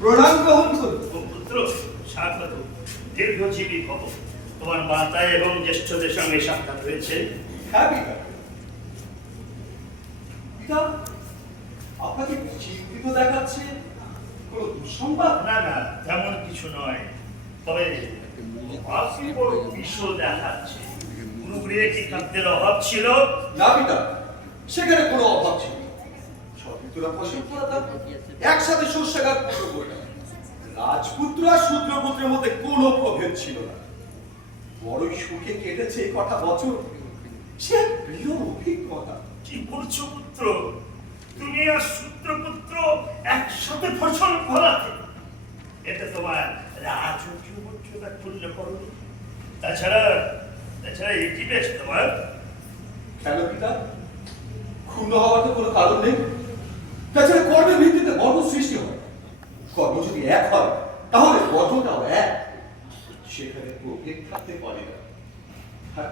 প্রণাম গ্রহণ করুন। পুত্র স্বাগত, দীর্ঘজীবী ভব। তোমার মাতা এবং জ্যেষ্ঠদের সঙ্গে সাক্ষাৎ হয়েছে। হ্যাঁ পিতা। পিতা, আপনাকে চিন্তিত দেখাচ্ছে, কোনো দুঃসংবাদ? না না, তেমন কিছু নয়, তবে আপনি বড় বিষয় দেখাচ্ছে। গুরুগৃহে কি খাদ্যের অভাব ছিল? না পিতা, সেখানে কোনো অভাব ছিল না। সতীর্থরা ফসল ফলাতাম, একসাথে শস্যাগার পুত্র করতাম। রাজপুত্র আর শূদ্রপুত্রের মধ্যে কোনো প্রভেদ ছিল না। বড়ই সুখে কেটেছে এই কটা বছর। সে এক প্রিয় অভিজ্ঞতা। কি বলছো পুত্র? তুমি আর শূদ্রপুত্র একসাথে ফসল ফলাতে? এতে তোমার রাজকীয় মর্যাদা পূর্ণ করনি। তাছাড়া এটি বেশ তোমার। কেন পিতা? ক্ষুণ্ণ হওয়ার তো কোনো কারণ নেই। তাছাড়া কর্মের ভিত্তিতে বর্ণ সৃষ্টি হয়। কর্ম যদি এক হয় তাহলে বর্ণটাও এক। সেখানে প্রভেদ থাকতে পারে না। আর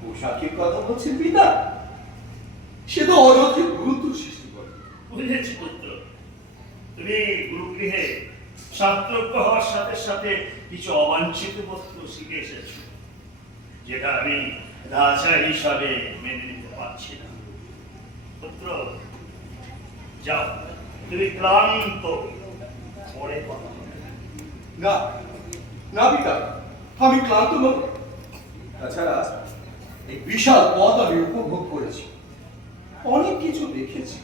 পোশাকের কথা বলছেন পিতা, সে তো অযথের গুরুত্ব সৃষ্টি করে। বুঝেছি পুত্র, তুমি গুরুগৃহে ছাত্রজ্ঞ হওয়ার সাথে সাথে কিছু অবাঞ্ছিত বস্তু শিখে এসেছো, যেটা আমি রাজা হিসাবে মেনে নিতে পারছি না। পুত্র যাও, তুমি ক্লান্ত, পরে কথা হবে। না না পিতা, আমি ক্লান্ত নই। তাছাড়া এই বিশাল পথ আমি উপভোগ করেছি, অনেক কিছু দেখেছি।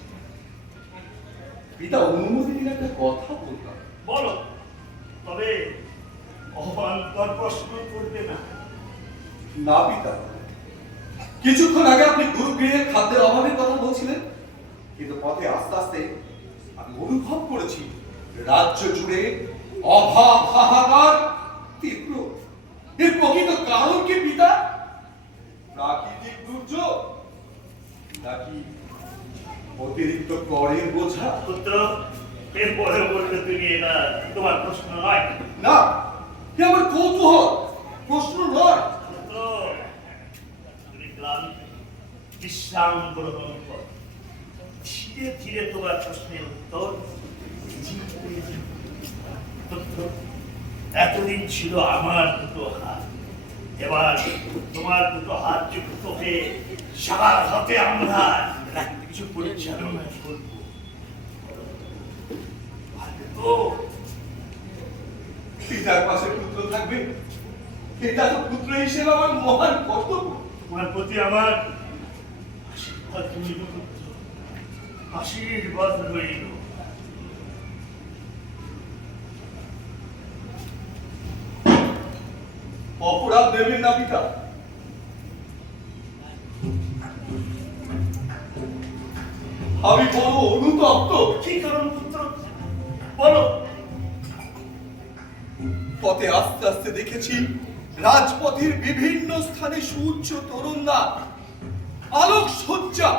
পিতা অনুমতি দিলে একটা কথা বলতাম। বলো, তবে অবান্তর প্রশ্ন করবে না। না পিতা, কিছুক্ষণ আগে আপনি গুরুগৃহের খাদ্যের অভাবের কথা বলছিলেন, কিন্তু পথে আস্তে আস্তে আমি অনুভব করেছি রাজ্য জুড়ে অভাব, হাহাকার তীব্র। এর প্রকৃত কারণ কি পিতা? প্রাকৃতিক দুর্যোগ নাকি অতিরিক্ত করের বোঝা? পুত্র, এরপরে বলতে তুমি এটা তোমার প্রশ্ন নয়। না, এ আমার কৌতূহল, প্রশ্ন নয়। পুত্র, তুমি ক্লান্ত, বিশ্রাম গ্রহণ কর। ধীরে ধীরে তোমার প্রশ্নের উত্তর ঠিক হয়ে যাবে। পুত্র, এতদিন ছিল আমার দুটো হাত, এবার তোমার দুটো হাত যুক্ত হয়ে সারা হাতে আমরা কিছু পরিচালনা করব। তো পিতার পাশে পুত্র থাকবে, এটা তো পুত্র হিসেবে আমার মহান কর্তব্য। তোমার প্রতি আমার আশীর্বাদ রইল পুত্র, আশীর্বাদ রইল। অপরাধ দেবেন না পিতা। আমি বড় অনুতপ্ত। কি কারণ পুত্র, বলো। পথে আস্তে আস্তে দেখেছি রাজপথের বিভিন্ন স্থানে সুউচ্চ তরুণরা, আলোক সজ্জা,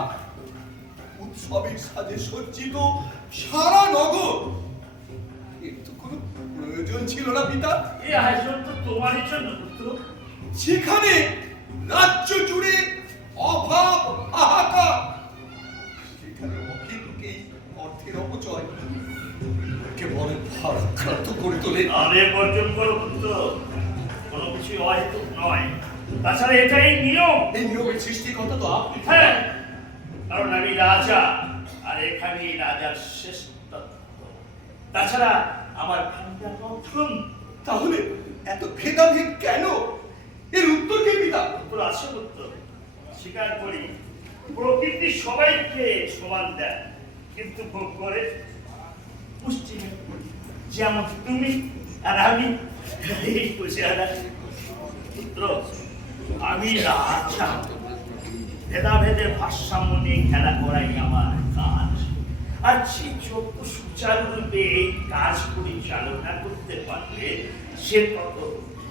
উৎসবের সাজে সজ্জিত সারা নগর। এর তো কোনো প্রয়োজন ছিল না পিতা। এই আয়োজন তো তোমারই জন্য পুত্র। যেখানে রাজ্য জুড়ে অভাব, হাহাকার, সেখানে অখিলকেই অর্থের অপচয় কেবল ভারাক্রান্ত করে তোলে। আরে বর্জন করো পুত্র, কোনো কিছু অহেতুক নয়। তাছাড়া এটাই নিয়ম। এই নিয়মের সৃষ্টিকর্তা তো আপনি। হ্যাঁ, কারণ আমি রাজা, আর এখানে রাজার শ্রেষ্ঠত্ব। তাছাড়া আমার ভাবনা গঠন। তাহলে এত ভেদাভেদ কেন? এর উত্তর কি পিতা? পুত্র আছে পুত্র, স্বীকার করি প্রকৃতি সবাইকে সমান দেয়, কিন্তু ভোগ করে পুষ্টি নেই। যেমন তুমি আর আমি, এই চেহারা। পুত্র, আমি রাজা, ভেদাভেদের ভারসাম্য নিয়ে খেলা করাই আমার কাজ। আর যে যত সুচারুরূপে এই কাজ পরিচালনা করতে পারবে সে তত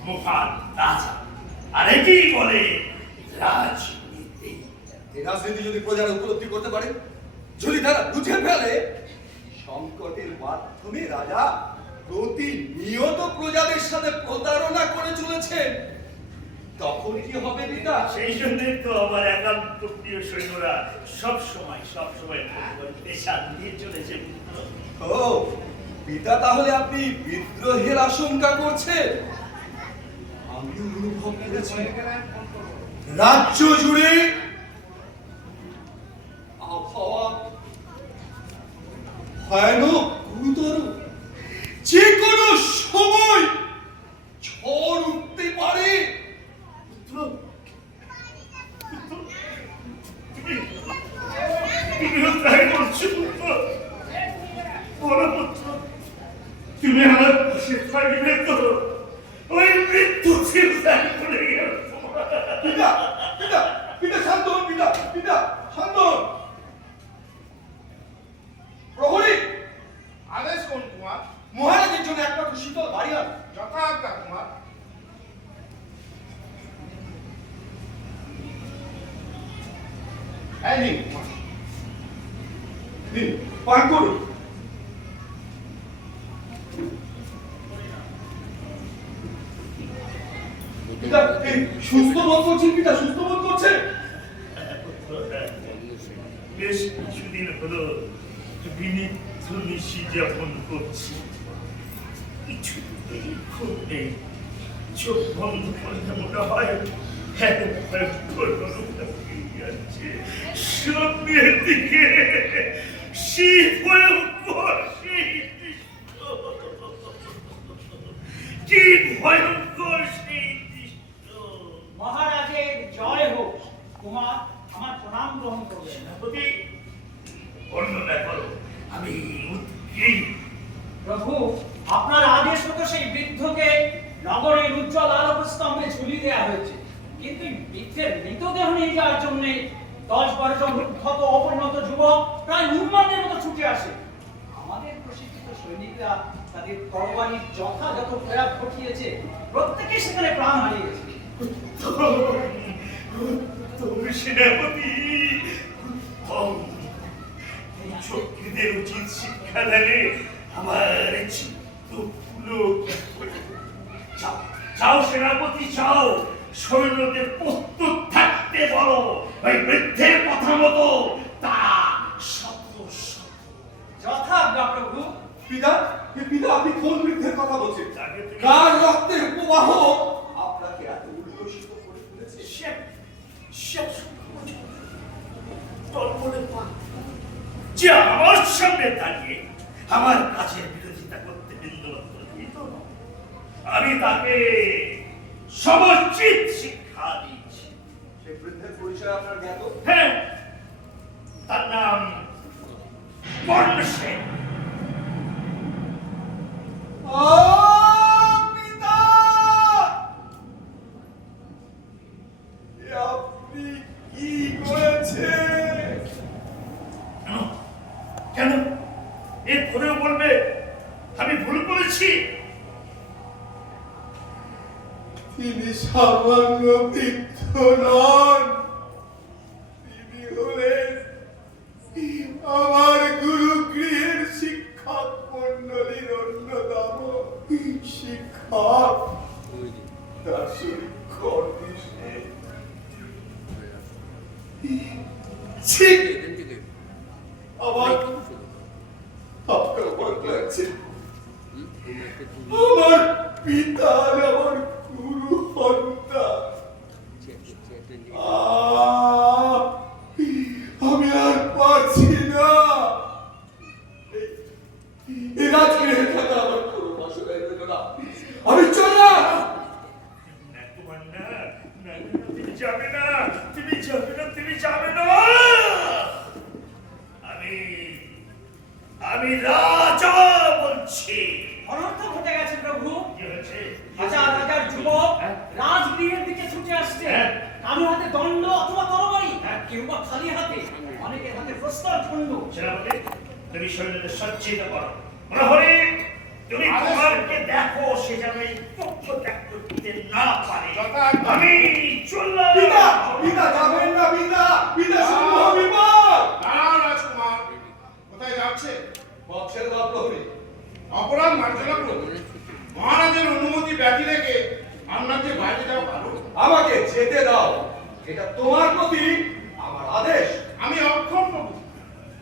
মহান রাজা। আর একেই বলে রাজনীতি। এই রাজনীতি যদি প্রজারা উপলব্ধি করতে পারে, যদি তারা বুঝে ফেলে সংকটের মাধ্যমে রাজা প্রতিনিয়ত প্রজাদের সাথে প্রতারণা করে চলেছেন, তখন কি হবে পিতা? সেই জন্যই তো আমার একান্ত প্রিয় সৈন্যরা সব সময় পেশা দিয়ে চলেছে। ও পিতা, তাহলে আপনি বিদ্রোহের আশঙ্কা করছেন? আমি অনুভব করেছি রাজ্য জুড়ে আবহাওয়া ভয়ানক গুরুতর। যে কোনো সময় ঝড় উঠতে পারে। তুমিও তাই বলছো পুত্র? বলো পুত্র, তুমি আমার পাশে থাকবে তো? ওই মৃত্যু চিন্তায় পড়ে গেল। পিতা, পিতা, পিতা শান্ত হন, পিতা, পিতা শান্ত হন। প্রহরী, আদেশ কোন কুমার? মহারাজের জন্য একমাত্র শীতল বাড়ি আন। যথাজ্ঞা কুমার। এই নিন কুমার। নিন, পান করুন। পিতা, এই সুস্থ বোধ করছেন? পিতা সুস্থ বোধ করছেন? বেশ কিছুদিন হলো বিনিদ্ধ নিশি যাপন করছি। কিছুতেই খুব নেই। চোখ বন্ধ করলে মনে হয় সামনের দিকে শীত ভয়ঙ্কর সেই দৃশ্য। কি ভয়ঙ্কর সেই দৃশ্য! মহারাজের জয় হোক। কুমার, আমার প্রণাম গ্রহণ করবেন। সেনাপতি, বর্ণনা করো, আমি উদ্গ্রীব। প্রভু, আপনার আদেশ মতো সেই বৃদ্ধকে নগরের উজ্জ্বল আলোকস্তম্ভে ঝুলিয়ে দেওয়া হয়েছে, কিন্তু এই বৃদ্ধের মৃতদেহ নিয়ে যাওয়ার জন্য 10-12 জন উদ্ধত অপরিণত যুবক প্রায় উন্মাদের মতো ছুটে আসে। আমাদের প্রশিক্ষিত সৈনিকরা তাদের তরবারির যথাযথ প্রয়োগ ঘটিয়েছে, প্রত্যেকে সেখানে প্রাণ হারিয়েছে। তুমি সেনাপতি, চক্রীদের উচিত শিক্ষা দেবে। আমার চিত্ত যাও, যাও সেনাপতি, যাও, সৈন্যদের প্রস্তুত থাকতে বলো। ওই বৃদ্ধের কথা মতো তা যথাজ্ঞা প্রভু। পিতা, পিতা আপনি কোন বৃদ্ধের কথা বলছেন? তাকে তুমি- কার রক্তের প্রবাহ আপনাকে এত উল্লসিত করে তুলেছে? যে আমার সামনে দাঁড়িয়ে আমার কাছের বিরোধিতা করতে বিন্দুমাত্র ভীত নয়। আমি তাকে সমুচিত শিক্ষা দিয়েছি। সেই বৃদ্ধের পরিচয় আপনার জ্ঞাত? হ্যাঁ, তার নাম বর্ণ সেন। পিতা, এ আপনি কি করেছেন? কেন এ পরেও বলবে আমি ভুল করেছি? তিনি সামান্য বৃদ্ধ নন, তিনি হলেন আমার গুরুগৃহের শিক্ষক মন্ডলীর অন্যতম শিক্ষক দার্শনিক কর্মী সেন। ঠিক আমার আপনার ভয় লাগছে। আমার পিতা আমার গুরু হত্যা। আমি আর পারছি না। এই রাজগৃহে থাকা আমার কোনো বাসনায় রইল না। আমি চললাম। না তোমার না, না, তুমি যাবে না, তুমি যাবে না, তুমি যাবে না। আমি রাজা বলছি। অনর্থ ঘটে গেছে প্রভু। কি হয়েছে? হাজার হাজার যুবক হ্যাঁ? রাজগৃহের দিকে ছুটে আসছে। হ্যাঁ। কারো হাতে দণ্ড অথবা তরবারি, হ্যাঁ। কেউ বা খালি হাতে, অনেকের হাতে প্রস্তর খণ্ড। সেনাপতি, তুমি সৈন্যদের সজ্জিত করো। প্রহরী, তুমি কুমারকে দেখো, সে যেন এই পক্ষ ত্যাগ করতে না পারে। যথাজ্ঞা। আমি চললাম। পিতা, পিতা যাবেন না, পিতা, পিতা শুভ বিপদ। দাঁড়াও রাজকুমার, কোথায় যাচ্ছে? বক্সের দাও প্রহরী। অপরাধ মার্জনা করুন। মহারাজের অনুমতি ব্যতি রেখে আমরা যে বাইরে যাওয়া ভালো। আমাকে যেতে দাও, এটা তোমার প্রতি আমার আদেশ। আমি অক্ষম প্রভু।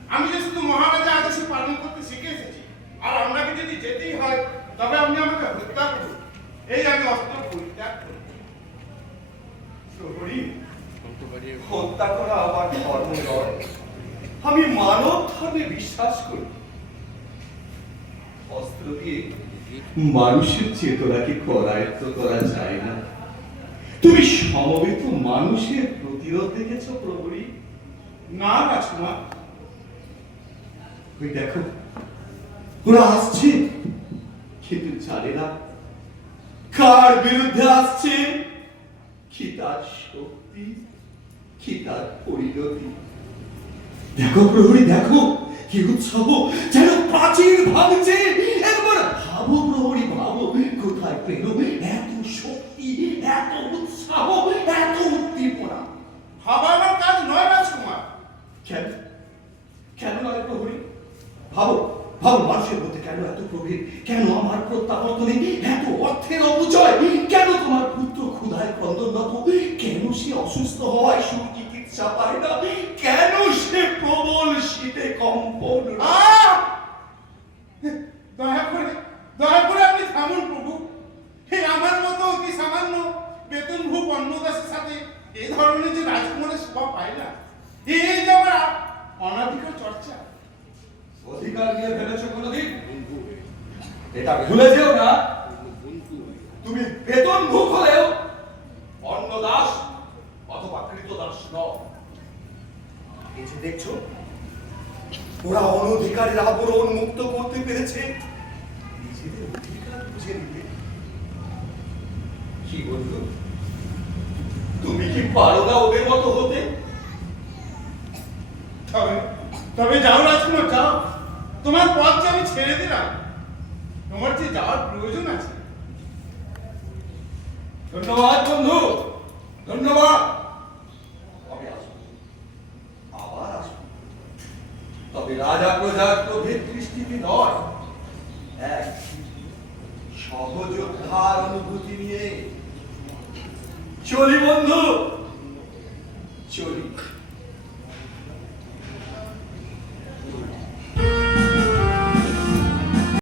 আমি যে শুধু মহারাজা আদেশ পালন করতে শিখে এসেছি, আর আপনাকে যদি তবে আপনি আমাকে হত্যা করুন, এই আমি অস্ত্র পরিত্যাগ করব। প্রহরী, হত্যা করা আমার ধর্ম নয়। আমি মানব ধর্মে বিশ্বাস করি। অস্ত্র দিয়ে মানুষের চেতনাকে করায়ত্ত করা যায় না। তুমি সমবেত মানুষের প্রতিরোধ দেখেছ প্রহরী? না রাজকুমার, ওই দেখো, ওরা আসছে, কিন্তু জানে না কার বিরুদ্ধে আসছে, কি তার শক্তি, কি তার পরিণতি। দেখো প্রহরী, দেখো কি উৎসব, যেন প্রাচীর ভাঙছে। একবার ভাবো প্রহরী, ভাবো কোথায় পেল এত শক্তি, এত উৎসাহ, এত উদ্দীপনা। ভাবার কাজ নয় রাজকুমার। কেন কেন নয় প্রহরী? ভাবো ভাবো, মানুষের মধ্যে কেন এত প্রভেদ? কেন আমার প্রত্যাবর্তনে এত অর্থের অপচয়? কেন তোমার পুত্র ক্ষুধায় ক্রন্দনরত? কেন সে অসুস্থ হওয়ায় সুচিকিৎসা পায় না? কেন সে প্রবল শীতে কম্পন? আহ! দয়া করে আপনি থামুন প্রভু। আমার মতো অতি সামান্য বেতনভূক অন্নদাসের সাথে এই ধরনের যে রাজকুমারের সেবা পায় না, এই যে আমার অনাধিকার চর্চা। অধিকার নিয়ে ভেবেছো কোনোদিন? এটা ভুলে যেও না, তুমি বেতন ভুক হলেও অন্নদাস অথবা কৃতদাস নও। এই যে দেখছো, ওরা অনধিকারের আবরণ মুক্ত করতে পেরেছে, নিজেদের অধিকার বুঝে নিতে। কি বলতো, তুমি কি পারো না ওদের মতো হতে? তবে যাও রাজকুমার, যাও। তোমার পথ যে আমি ছেড়ে দিলাম, তোমার যে যাওয়ার প্রয়োজন আছে। ধন্যবাদ বন্ধু, ধন্যবাদ। আমি আসবো, আবার আসবো, তবে রাজা প্রজার প্রভেদ দৃষ্টিতে নয়, এক সহযোদ্ধার অনুভূতি নিয়ে। চলি বন্ধু, চলি।